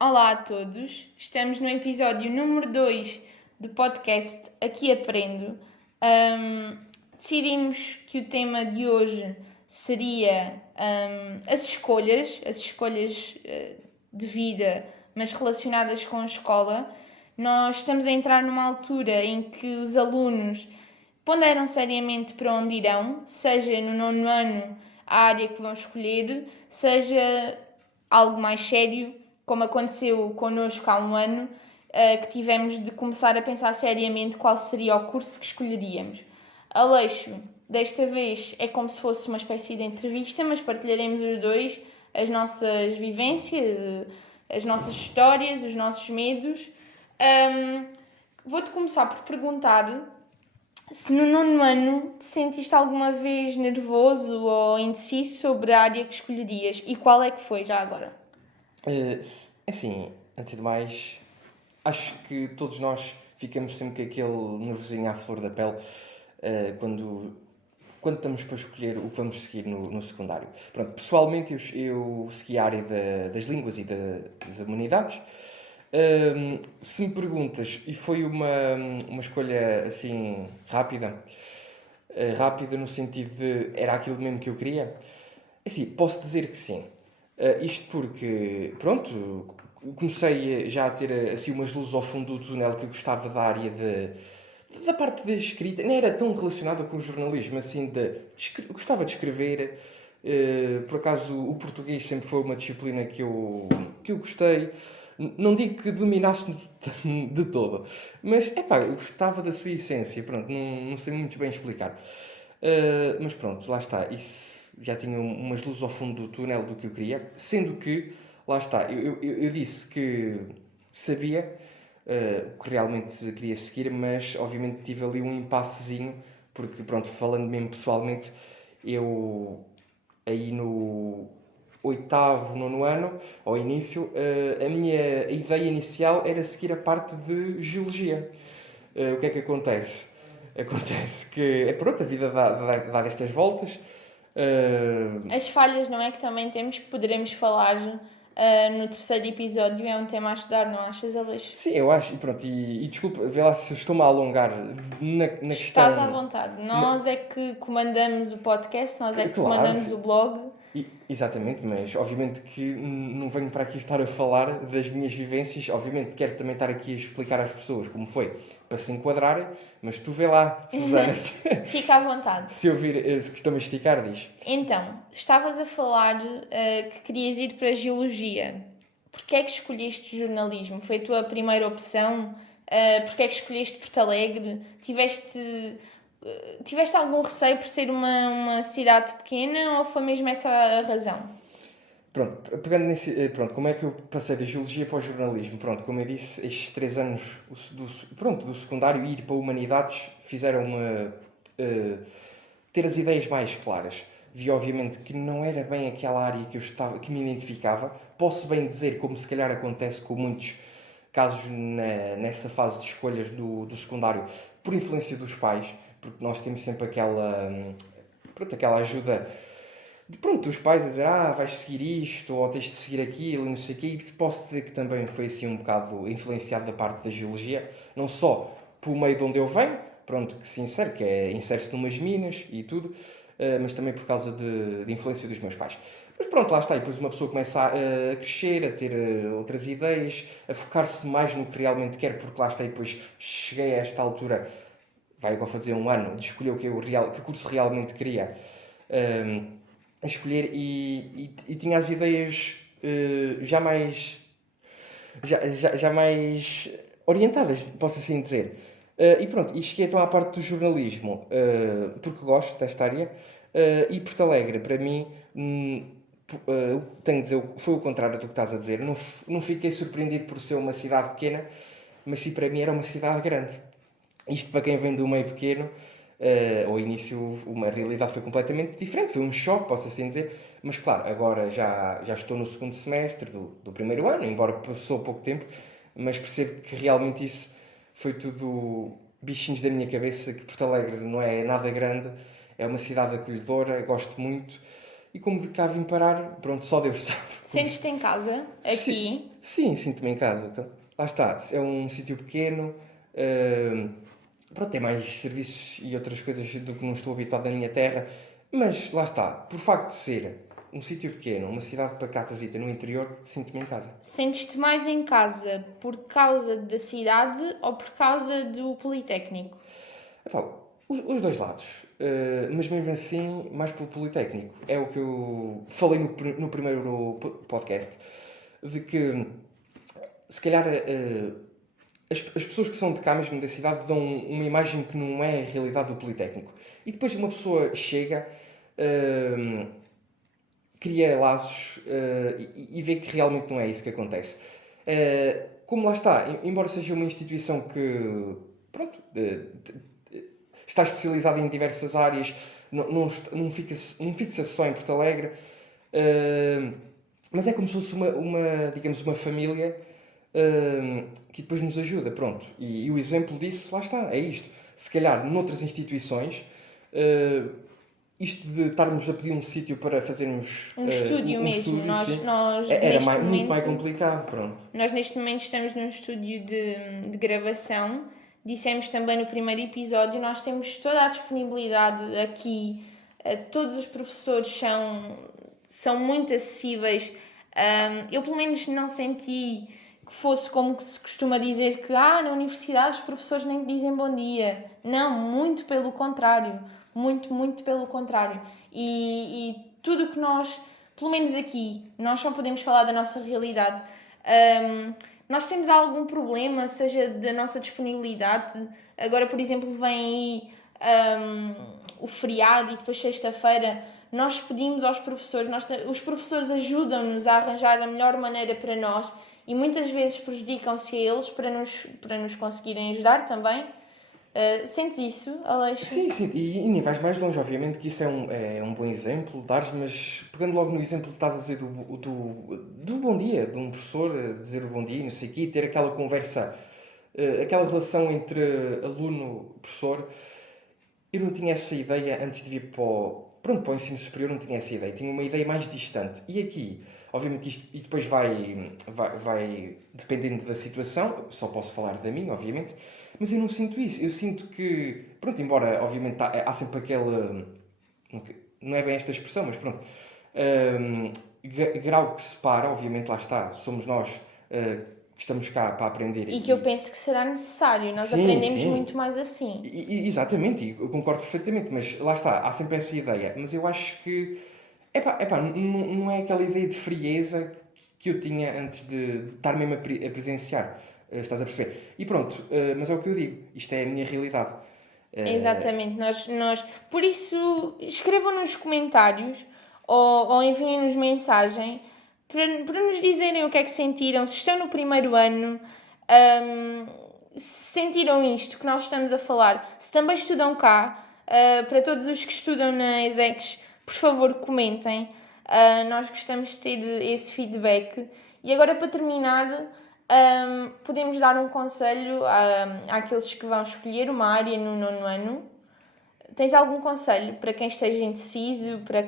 Olá a todos, estamos no episódio número 2 do podcast Aqui Aprendo. Decidimos que o tema de hoje seria as escolhas de vida, mas relacionadas com a escola. Nós estamos a entrar numa altura em que os alunos ponderam seriamente para onde irão, seja no nono ano a área que vão escolher, seja algo mais sério, como aconteceu connosco há um ano, que tivemos de começar a pensar seriamente qual seria o curso que escolheríamos. Aleixo, desta vez é como se fosse uma espécie de entrevista, mas partilharemos os dois as nossas vivências, as nossas histórias, os nossos medos. Vou-te começar por perguntar se no nono ano te sentiste alguma vez nervoso ou indeciso sobre a área que escolherias e qual é que foi já agora? Assim, antes de mais, acho que todos nós ficamos sempre com aquele nervosinho à flor da pele quando estamos para escolher o que vamos seguir no secundário. Pronto, pessoalmente eu segui a área das línguas e das humanidades. Se me perguntas, e foi uma escolha assim rápida no sentido de era aquilo mesmo que eu queria, assim, posso dizer que sim. Isto porque, pronto, comecei já a ter assim umas luzes ao fundo do túnel que eu gostava da área da parte da escrita. Não era tão relacionada com o jornalismo, assim, gostava de escrever. Por acaso, o português sempre foi uma disciplina que eu gostei. Não digo que dominasse de todo, mas, eu gostava da sua essência. Pronto, não sei muito bem explicar. Mas pronto, lá está. Isso já tinha umas luzes ao fundo do túnel do que eu queria, sendo que, lá está, eu disse que sabia o que realmente queria seguir, mas obviamente tive ali um impassezinho, porque pronto, falando mesmo pessoalmente, eu aí no oitavo, nono ano, ao início, a minha ideia inicial era seguir a parte de geologia. O que é que acontece? Acontece que, pronto, a vida dá estas voltas. As falhas, não é? Que também temos, que poderemos falar no terceiro episódio, é um tema a estudar, não achas, Aleixo? Sim, eu acho, e pronto, e desculpa, vê lá se eu estou-me a alongar na Estás à questão. vontade. na- Nós é que comandamos o podcast, nós é que claro, comandamos o blog. exatamente, mas obviamente que não venho para aqui estar a falar das minhas vivências, obviamente quero também estar aqui a explicar às pessoas como foi, para se enquadrarem, mas tu vê lá, Susana, se, Fica à vontade. se ouvir que estou-me a esticar, diz. Então, estavas a falar que querias ir para a Geologia. Porquê é que escolheste jornalismo? Foi a tua primeira opção? Porquê é que escolheste Porto Alegre? Tiveste algum receio por ser uma cidade pequena ou foi mesmo essa a razão? Pronto, pegando pronto, como é que eu passei da geologia para o jornalismo? Pronto, como eu disse, estes 3 anos do secundário e ir para humanidades fizeram-me ter as ideias mais claras. Vi obviamente que não era bem aquela área que me identificava. Posso bem dizer, como se calhar acontece com muitos casos nessa fase de escolhas do secundário, por influência dos pais, porque nós temos sempre aquela ajuda pronto, os pais a dizer, vais seguir isto, ou tens de seguir aquilo, e não sei o quê, e posso dizer que também foi assim um bocado influenciado da parte da geologia, não só pelo meio de onde eu venho, pronto, que sincero, que é insere-se numas minas e tudo, mas também por causa de influência dos meus pais. Mas pronto, lá está, e depois uma pessoa começa a crescer, a ter outras ideias, a focar-se mais no que realmente quer, porque lá está, e depois cheguei a esta altura, vai agora fazer um ano, de escolher que curso realmente queria. A escolher e tinha as ideias já mais orientadas, posso assim dizer. E pronto, e cheguei então à parte do jornalismo, porque gosto desta área, e Porto Alegre, para mim, tenho de dizer, foi o contrário do que estás a dizer. Não fiquei surpreendido por ser uma cidade pequena, mas sim para mim era uma cidade grande. Isto para quem vem do meio pequeno, ao início uma realidade foi completamente diferente, foi um choque, posso assim dizer, mas claro, agora já estou no segundo semestre do primeiro ano, embora passou pouco tempo, mas percebo que realmente isso foi tudo bichinhos da minha cabeça, que Porto Alegre não é nada grande, é uma cidade acolhedora, gosto muito, e como de cá vim parar, pronto, só Deus sabe. Sentes-te em casa, aqui? Sim, sinto-me em casa. Então, lá está, é um sítio pequeno, pronto, tem mais serviços e outras coisas do que não estou habituado na minha terra, mas lá está, por facto de ser um sítio pequeno, uma cidade pacatazita no interior, sinto-me em casa. Sentes-te mais em casa por causa da cidade ou por causa do Politécnico? Epá, os dois lados. Mas mesmo assim, mais pelo Politécnico. É o que eu falei no primeiro podcast, de que se calhar as pessoas que são de cá mesmo da cidade dão uma imagem que não é a realidade do Politécnico. E depois uma pessoa chega, cria laços e vê que realmente não é isso que acontece. Como lá está, embora seja uma instituição que, pronto, está especializada em diversas áreas, não fixa só em Porto Alegre, mas é como se fosse digamos, uma família que depois nos ajuda, pronto. E o exemplo disso, lá está, é isto. Se calhar, noutras instituições, isto de estarmos a pedir um sítio para fazermos Um estúdio mesmo. estúdio, Nós, sim, nós era neste muito momento, mais complicado, pronto. nós neste momento estamos num estúdio de gravação. Dissemos também no primeiro episódio, nós temos toda a disponibilidade aqui. Todos os professores são muito acessíveis. Eu pelo menos não senti que fosse como se costuma dizer que na universidade os professores nem dizem bom dia. Não, muito pelo contrário. Muito pelo contrário. E tudo o que nós, pelo menos aqui, nós só podemos falar da nossa realidade. Nós temos algum problema, seja da nossa disponibilidade. Agora, por exemplo, vem aí o feriado e depois sexta-feira nós pedimos aos professores, os professores ajudam-nos a arranjar a melhor maneira para nós e muitas vezes prejudicam-se a eles para nos conseguirem ajudar também. Sentes isso, Aleixo? Sim, e nem vais mais longe, obviamente que isso é um bom exemplo, dares, mas pegando logo no exemplo que estás a dizer do bom dia, de um professor a dizer o bom dia, não sei o quê, ter aquela conversa, aquela relação entre aluno-professor, eu não tinha essa ideia antes de vir para o ensino superior, não tinha essa ideia, tinha uma ideia mais distante. E aqui, obviamente que isto, e depois vai dependendo da situação, só posso falar da minha, obviamente, mas eu não sinto isso. Eu sinto que, pronto, embora obviamente há sempre aquele, não é bem esta expressão, mas pronto, grau que separa, obviamente lá está, somos nós que estamos cá para aprender. E que eu penso que será necessário, nós aprendemos muito mais assim. Exatamente, e eu concordo perfeitamente, mas lá está, há sempre essa ideia. Mas eu acho que, não é aquela ideia de frieza que eu tinha antes de estar mesmo a presenciar. Estás a perceber? E pronto, mas é o que eu digo, isto é a minha realidade. Exatamente, por isso escrevam nos comentários ou enviem-nos mensagem para nos dizerem o que é que sentiram, se estão no primeiro ano, se sentiram isto que nós estamos a falar, se também estudam cá, para todos os que estudam na ESEX, por favor comentem, nós gostamos de ter esse feedback. E agora para terminar, podemos dar um conselho àqueles que vão escolher uma área no nono ano. Tens algum conselho para quem esteja indeciso, para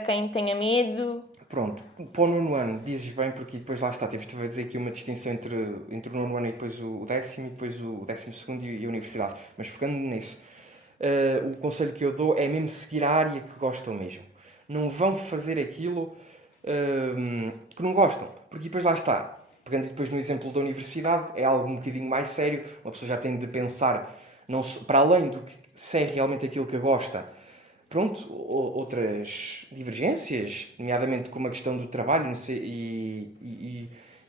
quem tenha medo? Pronto, para o nono ano dizes bem, porque depois lá está, temos de fazer aqui uma distinção entre o nono ano e depois o décimo, e depois o 12º e a universidade. Mas focando nesse, o conselho que eu dou é mesmo seguir a área que gostam mesmo. Não vão fazer aquilo que não gostam, porque depois lá está. Pegando depois no exemplo da universidade, é algo um bocadinho mais sério, uma pessoa já tem de pensar, não, para além do que se é realmente aquilo que gosta, pronto, outras divergências, nomeadamente como a questão do trabalho, não sei,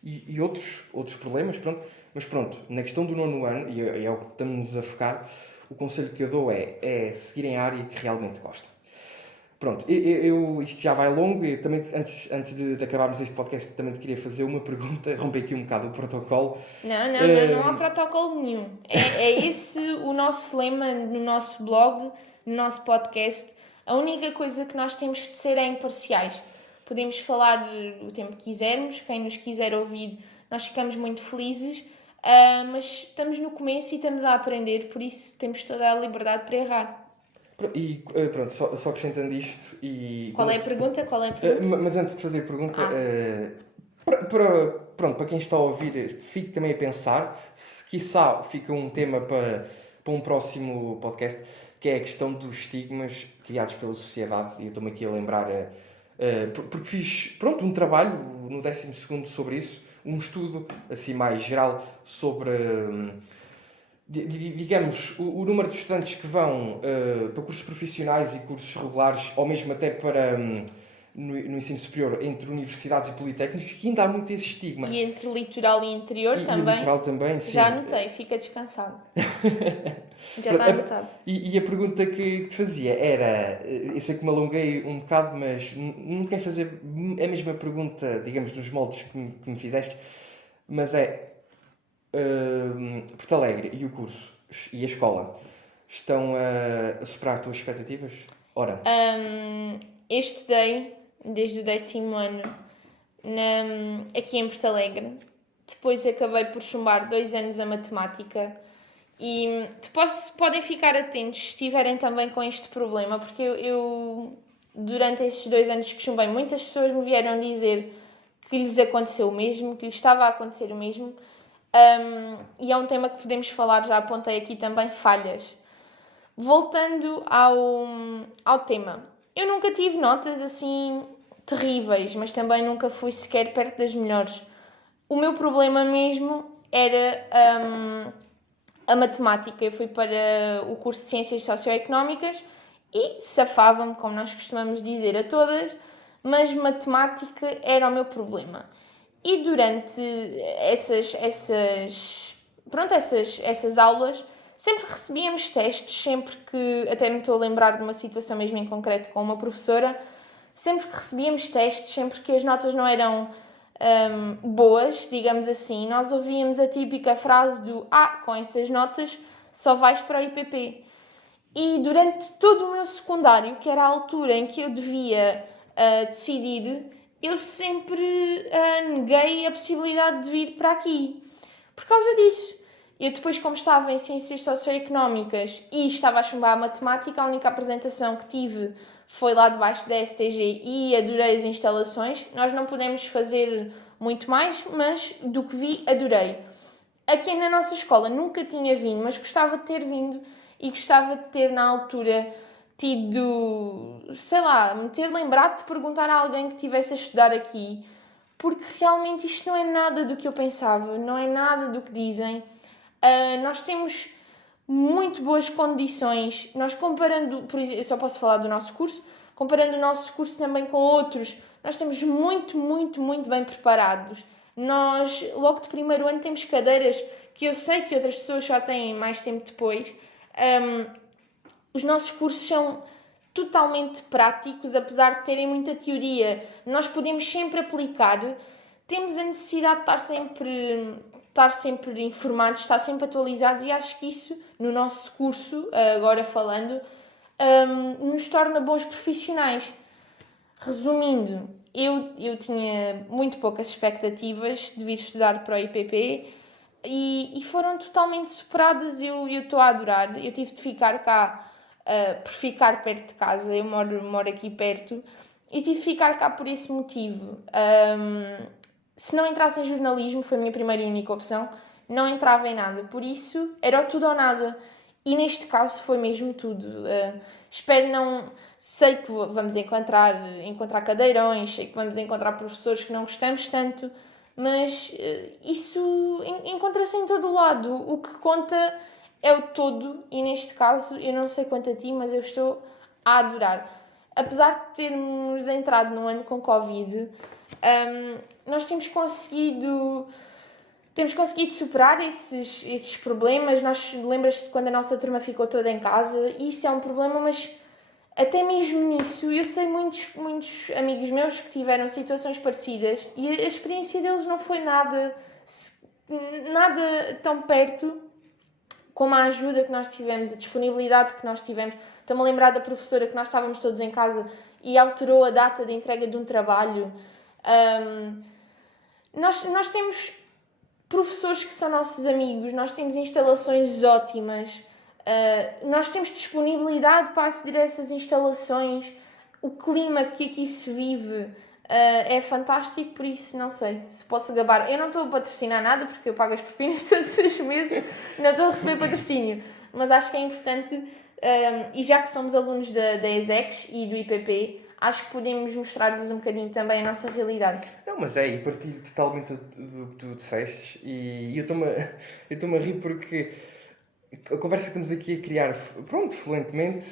e outros problemas, pronto. Mas pronto, na questão do nono ano, e é o que estamos a focar, o conselho que eu dou é seguirem a área que realmente gostam. Pronto, isto já vai longo e também antes de acabarmos este podcast também te queria fazer uma pergunta, romper aqui um bocado o protocolo. Não há protocolo nenhum. É esse o nosso lema no nosso blog, no nosso podcast. A única coisa que nós temos de ser é imparciais. Podemos falar o tempo que quisermos, quem nos quiser ouvir, nós ficamos muito felizes, mas estamos no começo e estamos a aprender, por isso temos toda a liberdade para errar. E pronto, só acrescentando isto e... Qual é a pergunta? Qual é a pergunta? Mas antes de fazer a pergunta, Ah. pronto, para quem está a ouvir, fique também a pensar, se quiçá fica um tema para um próximo podcast, que é a questão dos estigmas criados pela sociedade. E eu estou-me aqui a lembrar, porque fiz, pronto, um trabalho no 12º sobre isso, um estudo assim mais geral sobre, digamos, o número de estudantes que vão para cursos profissionais e cursos regulares, ou mesmo até para no ensino superior, entre universidades e politécnicos, que ainda há muito esse estigma. E entre litoral e interior E também? litoral também, sim. Já anotei, fica descansado. Já está anotado. E a pergunta que te fazia era, eu sei que me alonguei um bocado, mas não quero fazer a mesma pergunta, digamos, nos moldes que me fizeste, mas é, Porto Alegre e o curso e a escola estão a superar as tuas expectativas? Ora, Eu estudei desde o 10º ano aqui em Porto Alegre. Depois acabei por chumbar 2 anos a matemática. E podem ficar atentos se estiverem também com este problema, porque eu durante estes 2 anos que chumbei, muitas pessoas me vieram dizer que lhes aconteceu o mesmo, que lhes estava a acontecer o mesmo. E é um tema que podemos falar, já apontei aqui também, falhas. Voltando ao tema, eu nunca tive notas assim terríveis, mas também nunca fui sequer perto das melhores. O meu problema mesmo era a matemática. Eu fui para o curso de Ciências Socioeconómicas e safava-me, como nós costumamos dizer a todas, mas matemática era o meu problema. E durante essas aulas, sempre recebíamos testes, sempre que, até me estou a lembrar de uma situação mesmo em concreto com uma professora, sempre que recebíamos testes, sempre que as notas não eram boas, digamos assim, nós ouvíamos a típica frase do com essas notas só vais para o IPP. E durante todo o meu secundário, que era a altura em que eu devia decidir, eu sempre neguei a possibilidade de vir para aqui. Por causa disso. Eu depois, como estava em Ciências Socioeconómicas e estava a chumbar a matemática, a única apresentação que tive foi lá debaixo da STG e adorei as instalações. Nós não podemos fazer muito mais, mas do que vi, adorei. Aqui na nossa escola nunca tinha vindo, mas gostava de ter vindo e gostava de ter na altura tido, sei lá, me ter lembrado de perguntar a alguém que estivesse a estudar aqui, porque realmente isto não é nada do que eu pensava, não é nada do que dizem. Nós temos muito boas condições. Nós comparando, por exemplo, eu só posso falar do nosso curso, comparando o nosso curso também com outros, nós estamos muito, muito, muito bem preparados. Nós, logo de primeiro ano, temos cadeiras que eu sei que outras pessoas já têm mais tempo depois. Os nossos cursos são totalmente práticos, apesar de terem muita teoria. Nós podemos sempre aplicar. Temos a necessidade de estar sempre informados, estar sempre atualizados, e acho que isso, no nosso curso, agora falando, nos torna bons profissionais. Resumindo, eu tinha muito poucas expectativas de vir estudar para o IPP e foram totalmente superadas. Eu estou a adorar. Eu tive de ficar cá por ficar perto de casa. Eu moro aqui perto e tive de ficar cá por esse motivo. Se não entrasse em jornalismo, foi a minha primeira e única opção, não entrava em nada. Por isso, era o tudo ou nada. E neste caso foi mesmo tudo. Espero não... Sei que vamos encontrar cadeirões, sei que vamos encontrar professores que não gostamos tanto, mas isso encontra-se em todo o lado. O que conta é o todo, e neste caso, eu não sei quanto a ti, mas eu estou a adorar. Apesar de termos entrado num ano com Covid, nós temos conseguido superar esses problemas. Lembras-te quando a nossa turma ficou toda em casa? Isso é um problema, mas até mesmo nisso, eu sei muitos amigos meus que tiveram situações parecidas e a experiência deles não foi nada tão perto como a ajuda que nós tivemos, a disponibilidade que nós tivemos. Estou-me a lembrar da professora que nós estávamos todos em casa e alterou a data de entrega de um trabalho. Nós temos professores que são nossos amigos, nós temos instalações ótimas. Nós temos disponibilidade para aceder a essas instalações, o clima que aqui se vive é fantástico, por isso não sei se posso gabar. Eu não estou a patrocinar nada porque eu pago as propinas todos os meses, não estou a receber patrocínio, mas acho que é importante, e já que somos alunos da ESEX e do IPP, acho que podemos mostrar-vos um bocadinho também a nossa realidade. Não, mas e partilho totalmente do que tu disseste e eu estou-me a rir porque a conversa que estamos aqui a criar, pronto, fluentemente,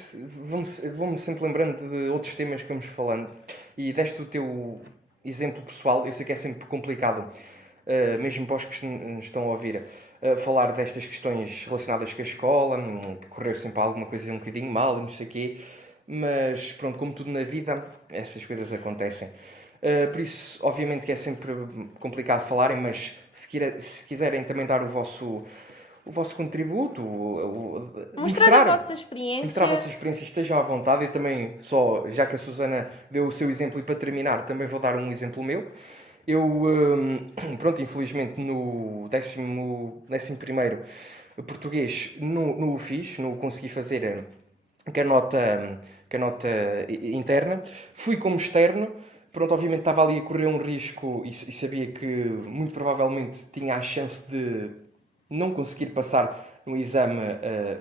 vou-me sempre lembrando de outros temas que vamos falando e deste o teu exemplo pessoal. Eu sei que é sempre complicado, mesmo para os que nos estão a ouvir, falar destas questões relacionadas com a escola, que correu sempre alguma coisa um bocadinho mal, não sei o quê, mas pronto, como tudo na vida, essas coisas acontecem. Por isso, obviamente que é sempre complicado falarem, mas se quiserem também dar o vosso contributo, Mostrar a vossa mostrar a experiência. vossa experiência, estejam à vontade. Eu também, só, já que a Susana deu o seu exemplo e para terminar, também vou dar um exemplo meu. Eu, pronto, infelizmente no 11º português não o fiz, não o consegui fazer com a nota interna. Fui como externo, pronto, obviamente estava ali a correr um risco e sabia que muito provavelmente tinha a chance de não conseguir passar no exame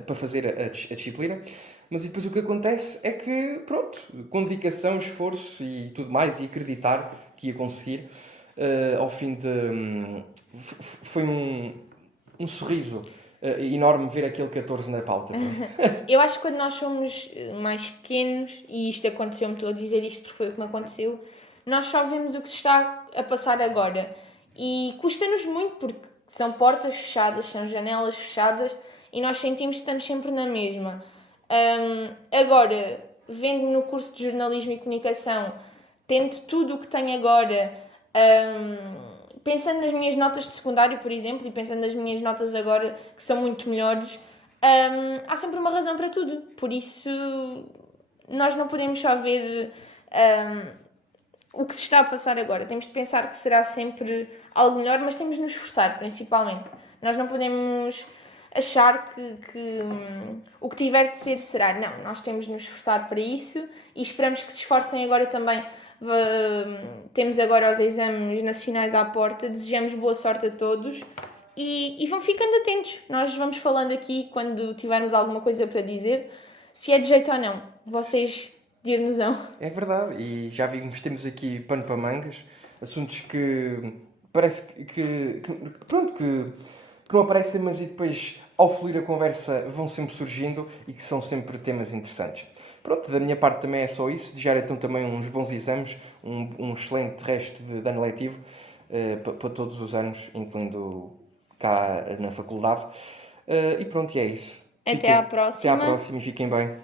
para fazer a disciplina. Mas depois o que acontece é que, pronto, com dedicação, esforço e tudo mais, e acreditar que ia conseguir, ao fim de. Foi um sorriso enorme ver aquele 14 na pauta. Eu acho que quando nós somos mais pequenos, e isto aconteceu-me, estou a dizer isto porque foi o que me aconteceu, nós só vemos o que se está a passar agora. E custa-nos muito porque são portas fechadas, são janelas fechadas e nós sentimos que estamos sempre na mesma. Agora, vendo no curso de jornalismo e comunicação, tendo tudo o que tenho agora, pensando nas minhas notas de secundário, por exemplo, e pensando nas minhas notas agora, que são muito melhores, há sempre uma razão para tudo. Por isso, nós não podemos só ver o que se está a passar agora. Temos de pensar que será sempre algo melhor, mas temos de nos esforçar, principalmente. Nós não podemos achar que o que tiver de ser será. Não, nós temos de nos esforçar para isso e esperamos que se esforcem agora também. Temos agora os exames nacionais à porta, desejamos boa sorte a todos e vão ficando atentos. Nós vamos falando aqui quando tivermos alguma coisa para dizer, se é de jeito ou não. Vocês dir-nos-ão. É verdade, e já vimos, temos aqui pano para mangas, assuntos que parece pronto, que não aparecem, mas e depois, ao fluir a conversa, vão sempre surgindo e que são sempre temas interessantes. Pronto, da minha parte também é só isso. Desejar então também uns bons exames, um excelente resto de ano letivo para todos os anos, incluindo cá na faculdade. E pronto, é isso. Até à Até à próxima. próxima e fiquem bem.